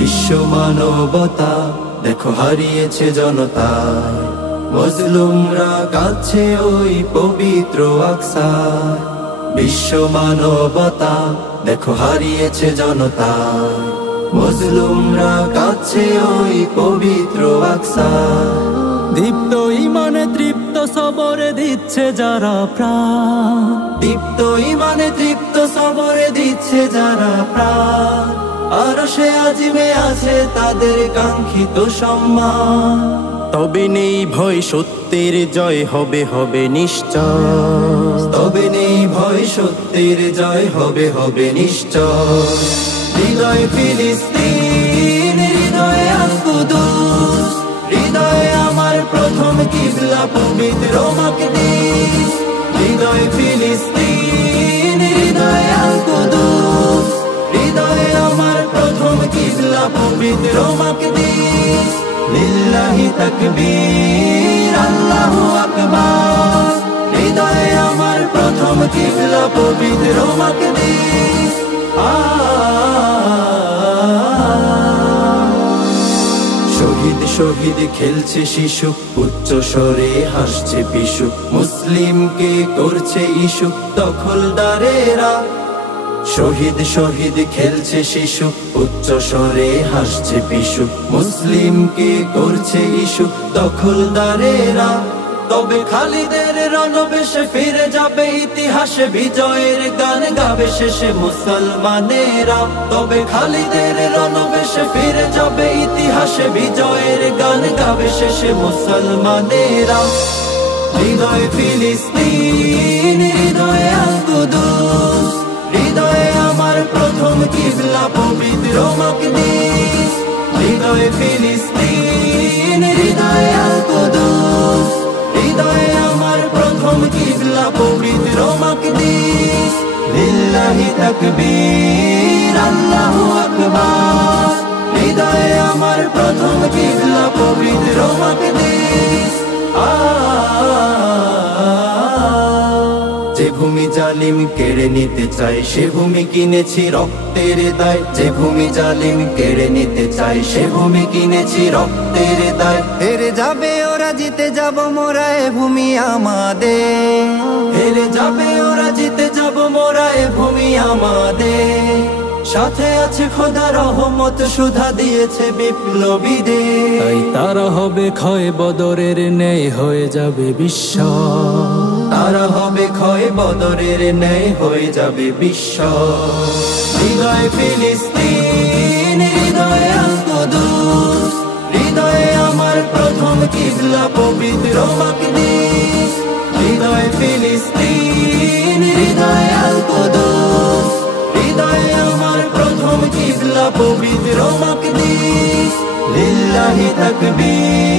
বিশ্ব মানবতা দেখো হারিয়েছে জনতায়, মজলুমরা কাছে ওই পবিত্র আকসায়। বিশ্ব মানবতা দেখো হারিয়েছে জনতায়, মজলুমরা কাছে ওই পবিত্র আকসায়। দীপ্ত ইমানে তৃপ্ত সবরে দিচ্ছে যারা প্রাণ, দীপ্ত ইমানে তৃপ্ত সবরে দিচ্ছে যারা প্রাণ। আর সে আজিমে আছে তাদের কাঙ্ক্ষিত সম্মান। তবে নেই ভয়, সত্যের জয় হবে হবে নিশ্চয়। তবে নেই ভয়, সত্যের জয় হবে হবে নিশ্চয়। হৃদয়ে ফিলিস্তিন, হৃদয়ে আল কুদুস, হৃদয়ে আমার প্রথম কিবলা পবিত্র মাকদিস। হৃদয়ে ফিলিস্তিন, হৃদয়ে আল কুদুস, হৃদয়ে আমার প্রথম কিবলা পবিত্র মাকদিস। লিল্লাহি তাকবীর, আল্লাহু আকবার, হৃদয়ে আমার প্রথম কিবলা পবিত্র মাকদিস। শহীদ শহীদ খেলছে শিশু, উচ্চ স্বরে হাসছে পিশু, মুসলিমকে করছে ইস্যু দখলদারেরা। শহীদ শহীদ খেলছে শিশু, উচ্চ স্বরে হাসছে পিশু, মুসলিমকে করছে ইস্যু দখলদারেরা। তবে খালিদের রণবেশে ফিরে যাবে ইতিহাসে, বিজয়ের গান গাবে শেষে মুসলমানেরা। তবে খালিদের রণবেশে ফিরে যাবে ইতিহাসে, বিজয়ের গান গাবে শেষে মুসলমানেরা। হৃদয়ে ফিলিস্তিন, হৃদয়ে আল কুদুস, হৃদয়ে আমার প্রথম কিবলা পবিত্র মাকদিস। হৃদয়ে ফিলিস্তিন, হৃদয়ে আল কুদুস, হৃদয়ে আমার প্রথম কিবলা পবিত্র মাকদিস। লিল্লাহি তাকবীর, আল্লাহু আকবার, হৃদয়ে আমার প্রথম কিবলা পবিত্র মাকদিস। যে ভূমি জালিম কেড়ে নিতে চায়, সে ভূমি কিনেছি রক্তের দায়। যে ভূমি জালিম কেড়ে নিতে চায়, সে ভূমি কিনেছি রক্তের দায়। হেরে যাবে ওরা, জিতে যাব মোরা, এ ভূমি আমাদের। হেরে যাবে ওরা, জিতে যাব মোরা, এ ভূমি আমাদের। সাথে আছে খোদা রহমত, সুধা দিয়েছে বিপ্লবীদের। তাই তারা হবে ক্ষয়, বদরের ন্যায় হয়ে যাবে বিশ্ব। তারা হবে ক্ষয়, বদরের ন্যায় হয়ে যাবে বিশ্ব। হৃদয়ে ফিলিস্তিন, হৃদয়ে আল কুদুস, হৃদয়ে আমার প্রথম কিবলা পবিত্র মাকদিস। হৃদয়ে ফিলিস্তিন, হৃদয়ে আল কুদুস, হৃদয়ে আমার প্রথম কিবলা পবিত্র মাকদিস। লিল্লাহি তাকবীর।